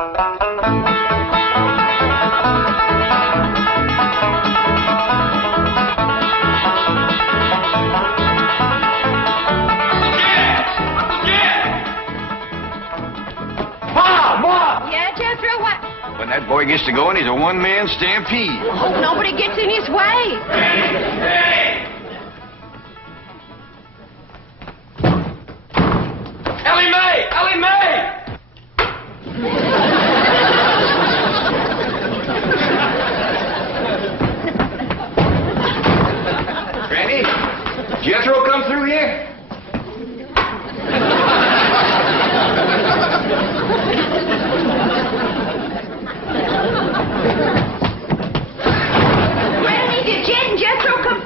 When that boy gets to going, he's a one-man stampede. Hope nobody gets in his way. Hey! Elly May! Elly May! Granny, Jethro come through here? Granny, did Jed and Jethro come?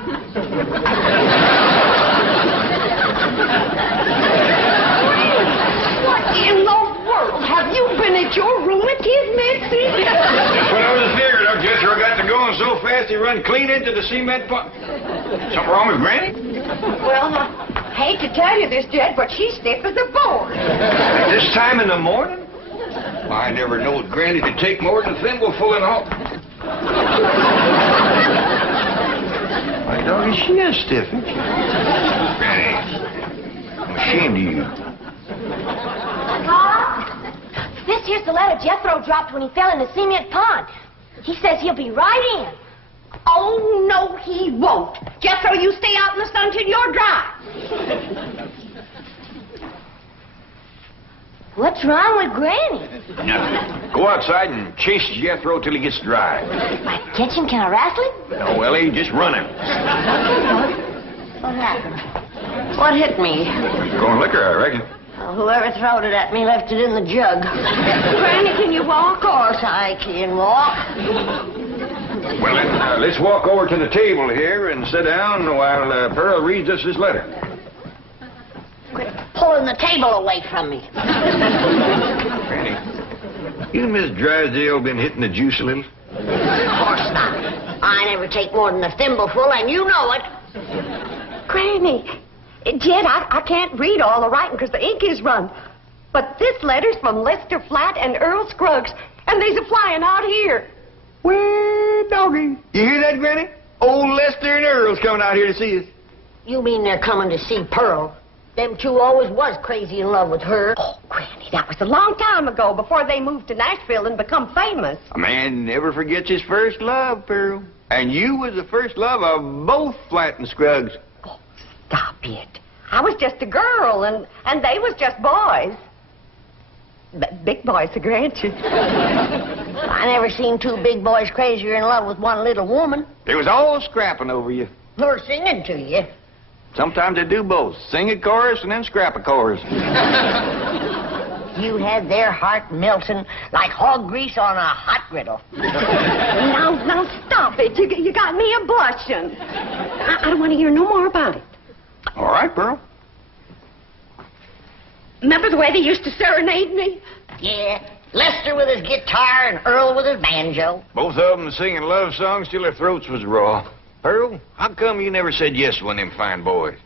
What in the world? Have you been at your rheumatism, Mitzi? That's what I was figuring. Our Jethro got to going so fast he run clean into the cement pump. Something wrong with Granny? Well, I hate to tell you this, Jed, but she's stiff as a board. At this time in the morning? I never knowed Granny to take more than a thimbleful in all. My doggy, she is stiff, isn't she? Granny, I'm ashamed of you. This here's the letter Jethro dropped when he fell in the cement pond. He says he'll be right in. Oh, no, he won't. Jethro, you stay out in the sun till you're dry. What's wrong with Granny? Nothing. Go outside and chase Jethro till he gets dry. Like catch him, kind of wrestling? No, Elly, just run him. What happened? What hit me? Going liquor, I reckon. Well, whoever throwed it at me left it in the jug. Granny, can you walk? Of course I can walk. Well, then, let's walk over to the table here and sit down while Pearl reads us this letter. Quit pulling the table away from me. Granny, you and Miss Drysdale been hitting the juice a little? Of course not. I never take more than a thimbleful, and you know it. Granny, Jed, I can't read all the writing because the ink is run. But this letter's from Lester Flatt and Earl Scruggs, and they's a-flying out here. Well, doggy. You hear that, Granny? Old Lester and Earl's coming out here to see us. You mean they're coming to see Pearl? Them two always was crazy in love with her. Oh, Granny, that was a long time ago, before they moved to Nashville and become famous. A man never forgets his first love, Pearl. And you was the first love of both Flatt and Scruggs. Oh, stop it. I was just a girl, and they was just boys. Big boys, I grant you. I never seen two big boys crazier in love with one little woman. They was all scrapping over you. Or singing to you. Sometimes they do both. Sing a chorus and then scrap a chorus. You had their heart melting like hog grease on a hot griddle. Now, stop it. You got me a blushing. I don't want to hear no more about it. All right, Pearl. Remember the way they used to serenade me? Yeah, Lester with his guitar and Earl with his banjo. Both of them singing love songs till their throats was raw. Pearl, how come you never said yes to one of them fine boys?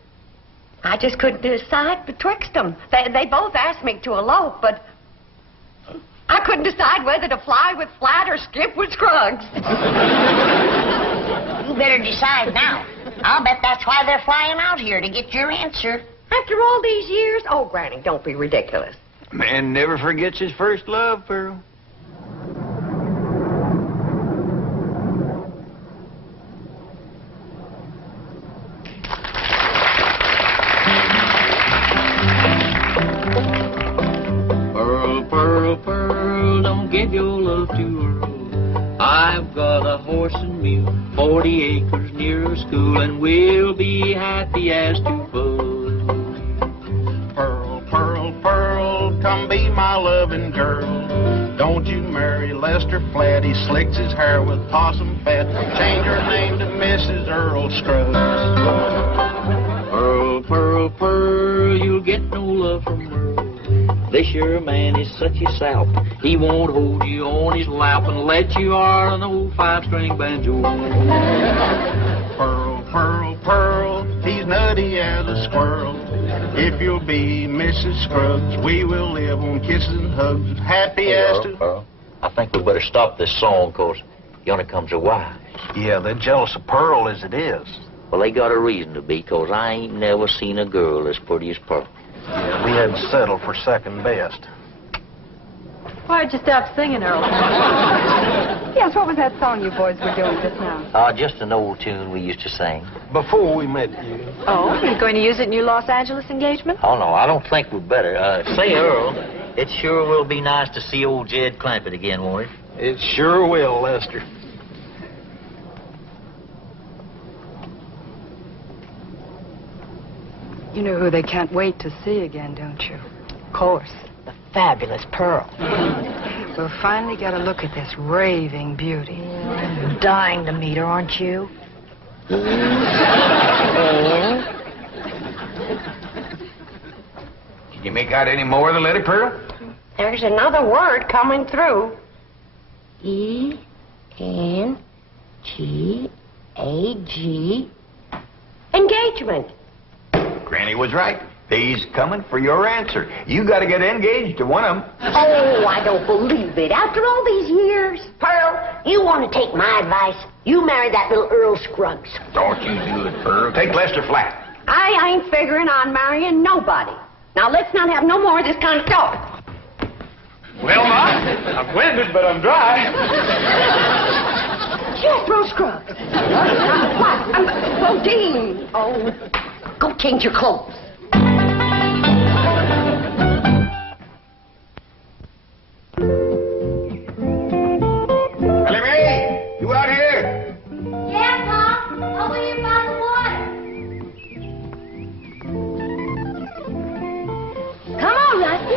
I just couldn't decide betwixt them. They both asked me to elope, but I couldn't decide whether to fly with Flatt or skip with Scruggs. You better decide now. I'll bet that's why they're flying out here, to get your answer. After all these years? Oh, Granny, don't be ridiculous. A man never forgets his first love, Pearl. Pearl, Pearl, Pearl, don't give your love to Earl. I've got a horse and mule, 40 acres near a school, and we'll be happy as two buds. Pearl, Pearl, Pearl, come be my loving girl. Don't you marry Lester Flatt, he slicks his hair with possum fat. Change her name to Mrs. Earl Scruggs. Pearl, Pearl, Pearl, you'll get no love from Earl. This your man is such a sap. He won't hold you on his lap and let you are an old 5-string banjo. Pearl, Pearl, Pearl, he's nutty as a squirrel. If you'll be Mrs. Scruggs, we will live on kisses and hugs, happy as to... I think we better stop this song, 'cause yonder comes her wife. Yeah, they're jealous of Pearl as it is. Well, they got a reason to be, 'cause I ain't never seen a girl as pretty as Pearl. Yeah, we had to settle for second best. Why'd you stop singing, Earl? Yes, what was that song you boys were doing just now? Just an old tune we used to sing. Before we met you. Oh, you're going to use it in your Los Angeles engagement? Oh, no, I don't think we'd better. Say, Earl, it sure will be nice to see old Jed Clampett again, won't it? It sure will, Lester. You know who they can't wait to see again, don't you? Of course. The fabulous Pearl. We'll finally get a look at this raving beauty. I'm dying to meet her, aren't you? Can you make out any more of the letter, Pearl? There's another word coming through. E-N-G-A-G. Engagement. Granny was right. He's coming for your answer. You got to get engaged to one of them. Oh, I don't believe it. After all these years. Pearl, you want to take my advice? You marry that little Earl Scruggs. Don't you do it, Pearl. Take Lester Flatt. I ain't figuring on marrying nobody. Now, let's not have no more of this kind of talk. Well, Ma, I'm winded, but I'm dry. Jethro Scruggs. What? Bodine. Oh, go change your clothes. Elly, you out here? Yeah, Mom. Over here by the water. Come on, Rusty.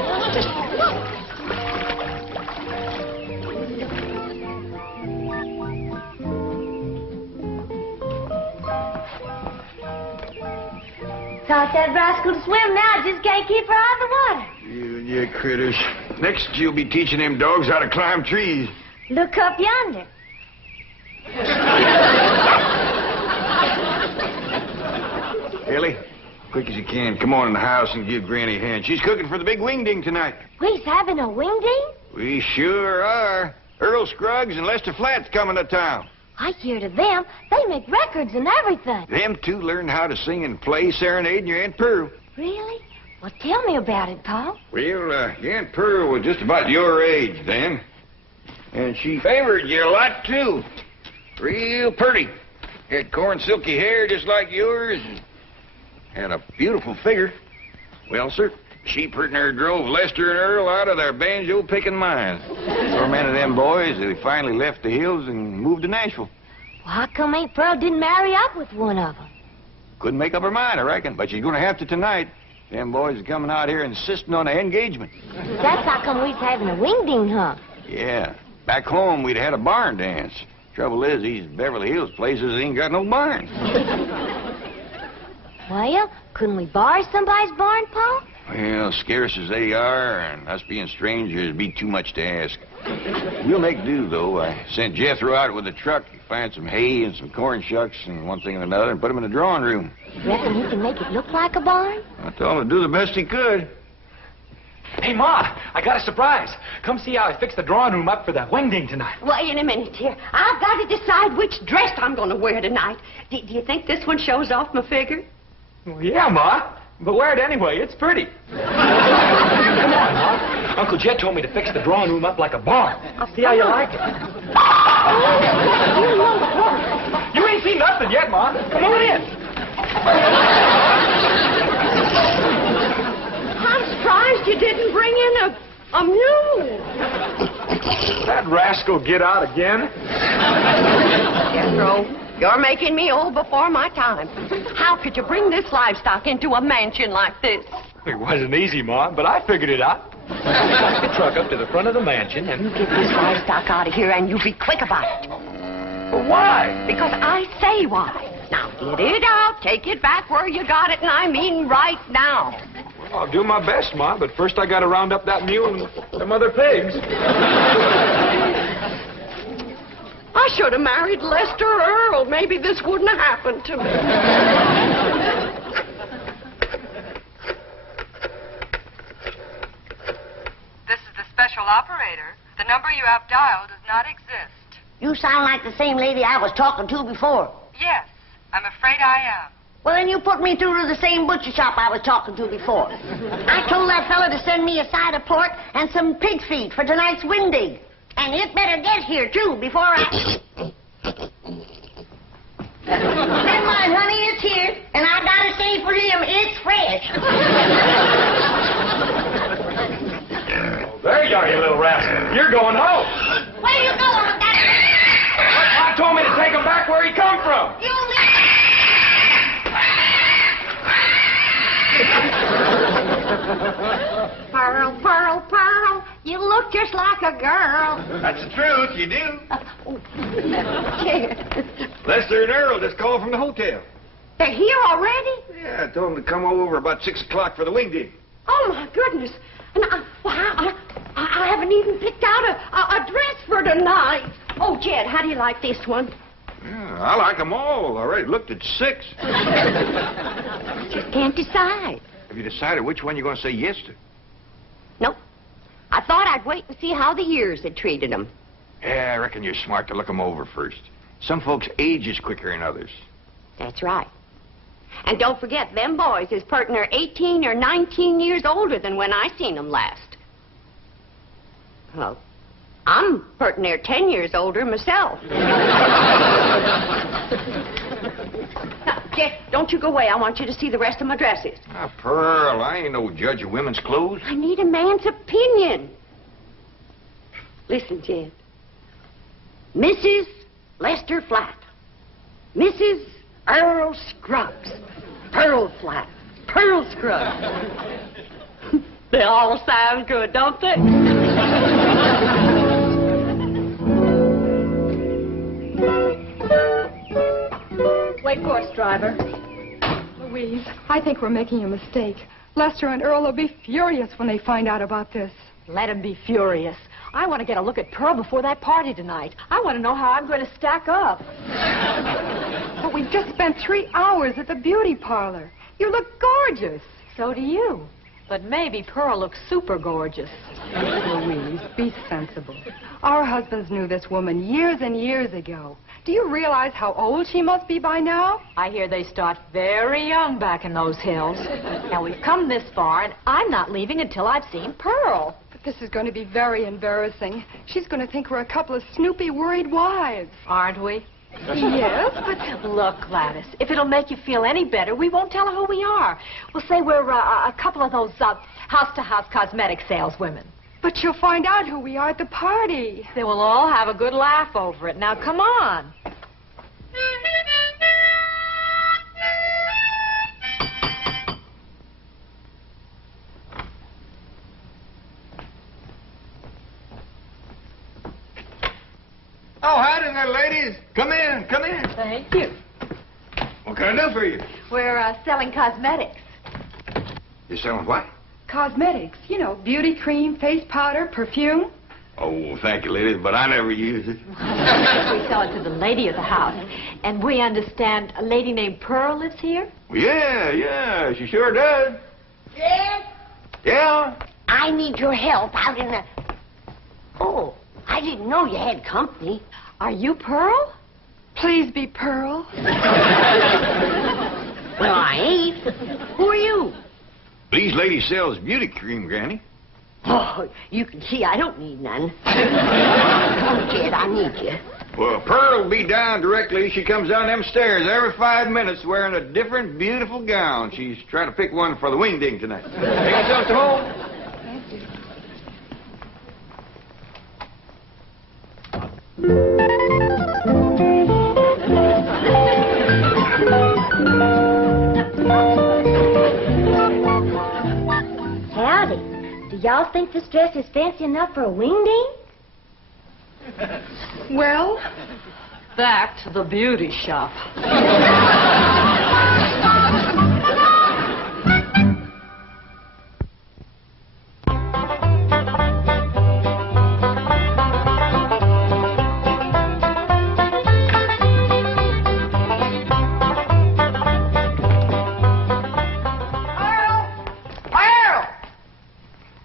Taught that rascal to swim now. I just can't keep her out of the water. You and your critters. Next, you'll be teaching them dogs how to climb trees. Look up yonder. Elly, quick as you can, come on in the house and give Granny a hand. She's cooking for the big Wingding tonight. We's having a wingding? We sure are. Earl Scruggs and Lester Flatt's coming to town. I hear to them, they make records and everything. Them two learn how to sing and play serenading your Aunt Pearl. Really? Well, tell me about it, Pa. Well, your Aunt Pearl was just about your age then. And she favored you a lot, too. Real pretty. Had corn silky hair just like yours. And had a beautiful figure. Well, sir, she pretty near drove Lester and Earl out of their banjo-picking minds. For a man of them boys, they finally left the hills and moved to Nashville. Well, how come Aunt Pearl didn't marry up with one of them? Couldn't make up her mind, I reckon, but she's going to have to tonight. Them boys are coming out here insisting on an engagement. That's how come we's having a wingding, huh? Yeah. Back home, we'd had a barn dance. Trouble is, these Beverly Hills places ain't got no barns. Well, couldn't we borrow somebody's barn, Pa? Well, scarce as they are, and us being strangers, it'd be too much to ask. We'll make do, though. I sent Jethro out with a truck to find some hay and some corn shucks and one thing and another and put them in the drawing room. You reckon he can make it look like a barn? I told him to do the best he could. Hey, Ma, I got a surprise. Come see how I fixed the drawing room up for the Wingding tonight. Wait a minute here. I've got to decide which dress I'm going to wear tonight. Do you think this one shows off my figure? Well, yeah, Ma, but wear it anyway. It's pretty. Come on, Ma. Uncle Jet told me to fix the drawing room up like a barn. I'll see how you like it. You ain't seen nothing yet, Ma. Come on in. I'm surprised you didn't bring in a mule. That rascal get out again? Jethro, you're making me old before my time. How could you bring this livestock into a mansion like this? It wasn't easy, Ma, but I figured it out. Took the truck up to the front of the mansion and... You get this livestock out of here and you be quick about it. Well, why? Because I say why. Now, get it out, take it back where you got it, and I mean right now. Well, I'll do my best, Ma, but first I gotta round up that mule and them other pigs. I should have married Lester Earl. Maybe this wouldn't have happened to me. operator. The number you have dialed does not exist. You sound like the same lady I was talking to before. Yes, I'm afraid I am. Well, then you put me through to the same butcher shop I was talking to before. I told that fella to send me a side of pork and some pig feet for tonight's wingding. And it better get here, too, before I... Never mind, honey, it's here. And I gotta say for him, it's fresh. There you are, you little rascal. You're going home. Where you going with that? I told me to take him back where he come from. You Pearl, Pearl, Pearl, you look just like a girl. That's the truth, you do. Jed, Lester and Earl just called from the hotel. they're here already? Yeah, I told them to come over about 6 o'clock for the wingding. Oh, my goodness. And I haven't even picked out a dress for tonight. Oh, Jed, how do you like this one? Yeah, I like them all. I already looked at 6. Just can't decide. Have you decided which one you're going to say yes to? Nope. I thought I'd wait and see how the years had treated them. Yeah, I reckon you're smart to look them over first. Some folks age is quicker than others. That's right. And don't forget, them boys is pertin' near 18 or 19 years older than when I seen them last. Well, I'm pertin' near 10 years older myself. Now, Jeff, don't you go away. I want you to see the rest of my dresses. Ah, Pearl, I ain't no judge of women's clothes. I need a man's opinion. Listen, Jed. Mrs. Lester Flatt. Mrs. Earl Scruggs. Pearl Flatt. Pearl Scruggs. They all sound good, don't they? Wait for us, driver. Louise, I think we're making a mistake. Lester and Earl will be furious when they find out about this. Let him be furious. I want to get a look at Pearl before that party tonight. I want to know how I'm going to stack up. But we've just spent 3 hours at the beauty parlor. You look gorgeous. So do you. But maybe Pearl looks super gorgeous. Louise, be sensible. Our husbands knew this woman years and years ago. Do you realize how old she must be by now? I hear they start very young back in those hills. Now, we've come this far, and I'm not leaving until I've seen Pearl. But this is going to be very embarrassing. She's going to think we're a couple of snoopy, worried wives. Aren't we? Yes, but... Look, Gladys, if it'll make you feel any better, we won't tell her who we are. We'll say we're a couple of those house-to-house cosmetic saleswomen. But she'll find out who we are at the party. They will all have a good laugh over it. Now, come on. Oh, howdy there, ladies. Come in, come in. Thank you. What can I do for you? We're selling cosmetics. You selling what? Cosmetics, you know, beauty cream, face powder, perfume. Oh, thank you, ladies, but I never use it. We sell it to the lady of the house. And we understand a lady named Pearl lives here? Well, yeah, she sure does. Yes? Yeah? I need your help out in the... Oh, I didn't know you had company. Are you Pearl? Please be Pearl. Well, I ain't. Who are you? These ladies sells beauty cream, Granny. Oh, you can see I don't need none. Come, kid, I need you. Well, Pearl will be down directly. She comes down them stairs every 5 minutes wearing a different beautiful gown. She's trying to pick one for the wingding tonight. Take yourself to home. Howdy. Do y'all think this dress is fancy enough for a wingding? Well, Back to the beauty shop.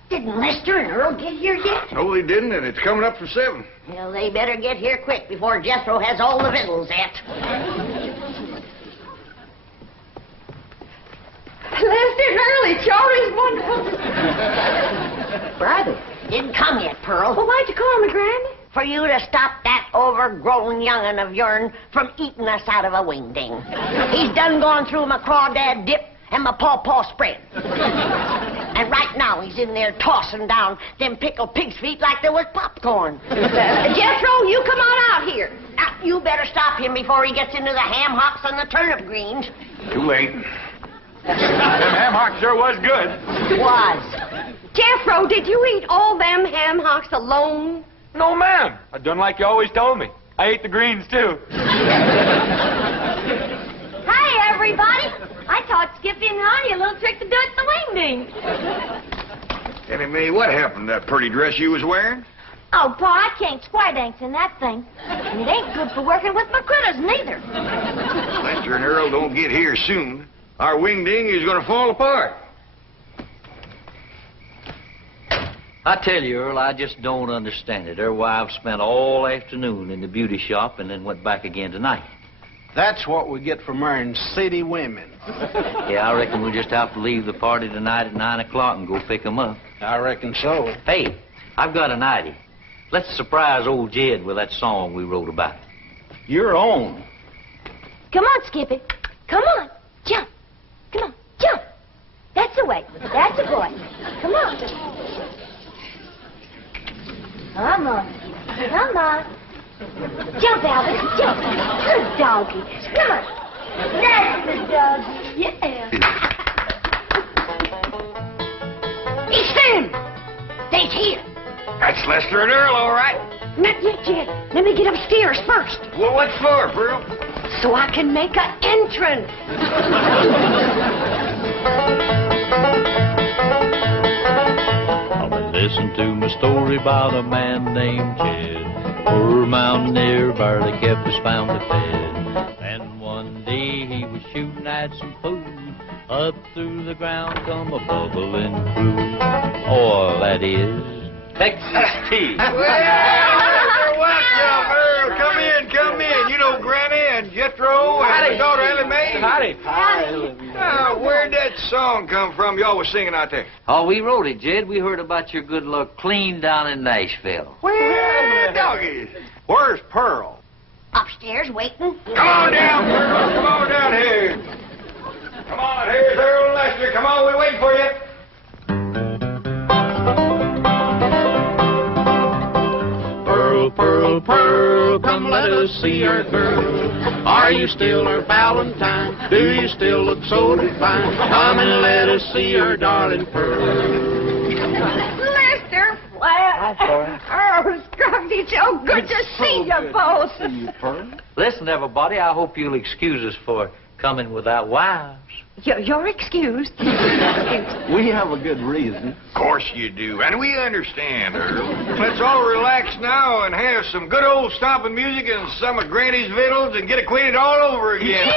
Didn't Lester and Earl get here yet? No, No, they didn't, and it's coming up for 7. Well, they better get here quick before Jethro has all the victuals at. Lester and Early, sure is wonderful. Brother, didn't come yet, Pearl. Well, why'd you call me, Granny? For you to stop that overgrown young'un of yourn from eating us out of a wingding. He's done gone through my crawdad dip and my pawpaw spread. And right now he's in there tossing down them pickled pig's feet like there was popcorn. Jethro, you come on out here. Now, you better stop him before he gets into the ham hocks and the turnip greens. Too late. Them ham hocks sure was good. Was. Jethro, did you eat all them ham hocks alone? No, ma'am. I done like you always told me. I ate the greens, too. Hi, everybody. I taught Skippy and Honey a little trick to do at the Wingding. Annie Mae, what happened to that pretty dress you was wearing? Oh, Pa, I can't square dance in that thing. And it ain't good for working with my critters, neither. Lester and Earl don't get here soon. Our wingding is going to fall apart. I tell you, Earl, I just don't understand it. Their wives spent all afternoon in the beauty shop and then went back again tonight. That's what we get for marrying city women. Yeah, I reckon we'll just have to leave the party tonight at 9 o'clock and go pick 'em up. I reckon so. Hey, I've got an idea. Let's surprise old Jed with that song we wrote about. Your own. Come on, Skippy. Come on. Jump. Come on. Jump. That's the way. That's the boy. Come on. Come on. Come on. Jump, Albert. Jump. Good doggy. Come on. That's the doggy. Yeah. He's thin. They's here. That's Lester and Earl, all right. Not yet, Jed. Let me get upstairs first, Well, what for, Pearl? so I can make an entrance. Listen to my story about a man named Jed. Poor mountaineer barely kept his family fed. And one day he was shooting at some food. Up through the ground come a bubbling crude. Oil, that is. Texas tea. Well, welcome, Earl. Come in, come in. You know Granny and Jethro and the daughter Elly Mae. Howdy. Where'd that song come from y'all was singing out there? Oh, we wrote it, Jed. We heard about your good luck clean down in Nashville. Well, doggies. Where's Pearl? Upstairs waiting. Come on down, Pearl. Come on down here. Come on, here's Earl and Lester. Come on, we're waiting for you. Pearl, Pearl, Pearl, come let us see our girl. Are you still her Valentine? Do you still look so divine? Come and let us see our darling Pearl. Lester, Flatt. Oh, Scruggs, it's so good to see you both. Listen, everybody, I hope you'll excuse us for coming without wives. You're excused. We have a good reason. Of course you do, and we understand, Earl. Let's all relax now and have some good old stomping music and some of Granny's victuals and get acquainted all over again.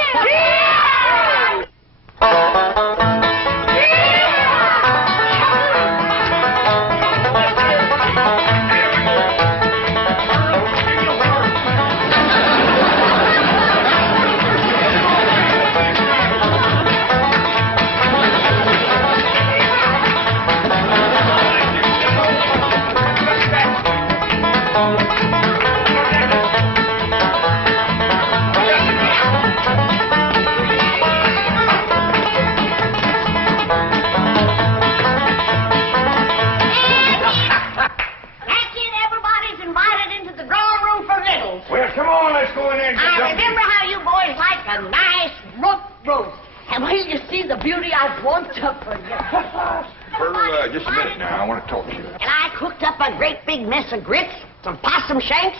Just a minute now. I want to talk to you. And I cooked up a great big mess of grits, some possum shanks,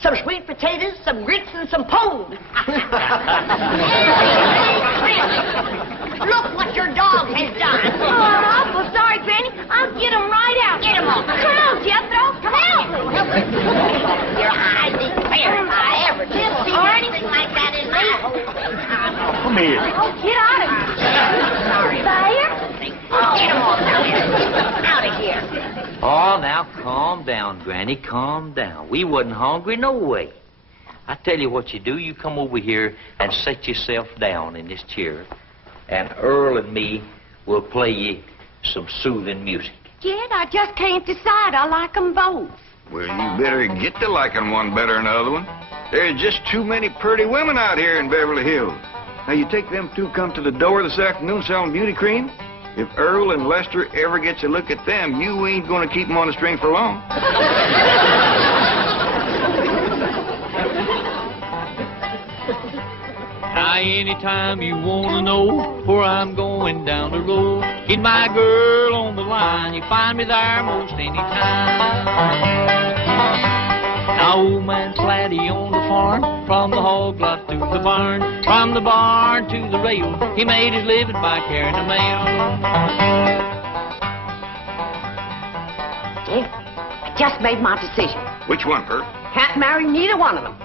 some sweet potatoes, some grits, and some pone. Look what your dog has done. Oh, I'm awful sorry, Granny. I'll get him right out. Get him off. Come on, Jethro. Come on. Your eyes fair if I ever did see anything like that in my whole Come here. Oh, get out of here. Sorry. Baer? Get him off. Out of here. Oh, now, Now, calm down, Granny, calm down. We wasn't hungry no way. I tell you what you do. You come over here and set yourself down in this chair, and Earl and me will play you some soothing music. Jed, I just can't decide. I like 'em both. Well, you better get to liking one better than the other one. There's just too many pretty women out here in Beverly Hills. Now, you take them two come to the door this afternoon selling beauty cream. If Earl and Lester ever gets a look at them, you ain't going to keep them on the string for long. Now, anytime you want to know where I'm going down the road, get my girl on the line. You find me there most any time. Now, old man Flatty on the farm, from the hog lot to the barn, from the barn to the rail, he made his living by carrying the mail. Yeah, I just made my decision. Which one, Earl? Can't marry neither one of them.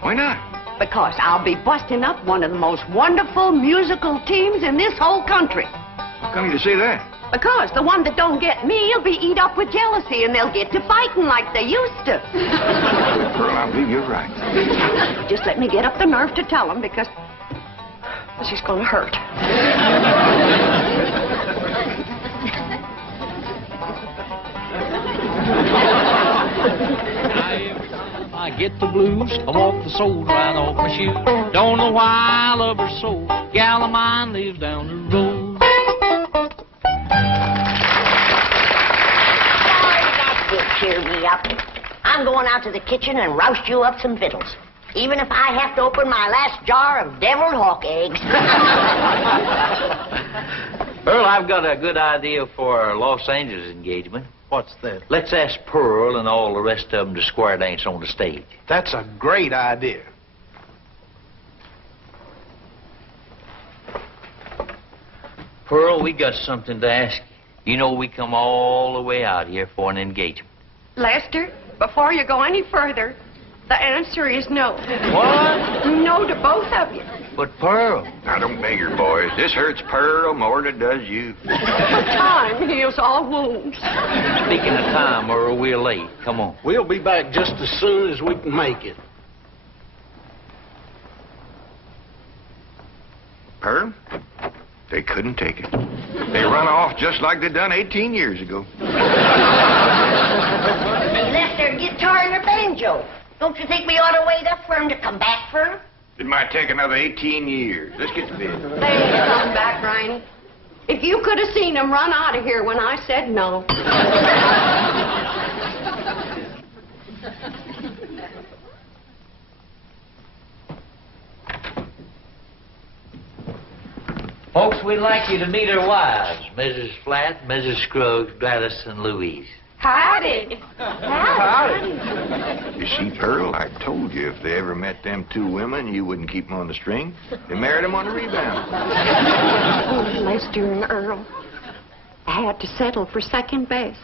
Why not? Because I'll be busting up one of the most wonderful musical teams in this whole country. How come you say that? Because the one that don't get me will be eat up with jealousy, and they'll get to fighting like they used to. Earl, I believe you're right. Just let me get up the nerve to tell them, because this is going to hurt. I get the blues, I walk the soles right off my shoes. Don't know why I love her so. Gal of mine lives down the road. Boys, that did cheer me up. I'm going out to the kitchen and roust you up some victuals. Even if I have to open my last jar of deviled hawk eggs. Earl, I've got a good idea for our Los Angeles engagement. What's that? Let's ask Pearl and all the rest of them to square dance on the stage. That's a great idea. Pearl, we got something to ask you. You know we come all the way out here for an engagement. Lester, before you go any further, the answer is no. What? No to both of you. But Pearl... Now, don't beg her, boys. This hurts Pearl more than it does you. Time heals all wounds. Speaking of time, Earl, we're late. Come on. We'll be back just as soon as we can make it. Pearl, they couldn't take it. They run off just like they done 18 years ago. They left their guitar and their banjo. Don't you think we ought to wait up for them to come back for them? It might take another 18 years. Let's get to bed. They ain't coming back, Riney. If you could have seen them run out of here when I said no. Folks, we'd like you to meet our wives, Mrs. Flatt, Mrs. Scruggs, Gladys, and Louise. Howdy. You see, Pearl, I told you if they ever met them two women, you wouldn't keep them on the string. They married them on the rebound. Oh, Lester and Earl. I had to settle for second best.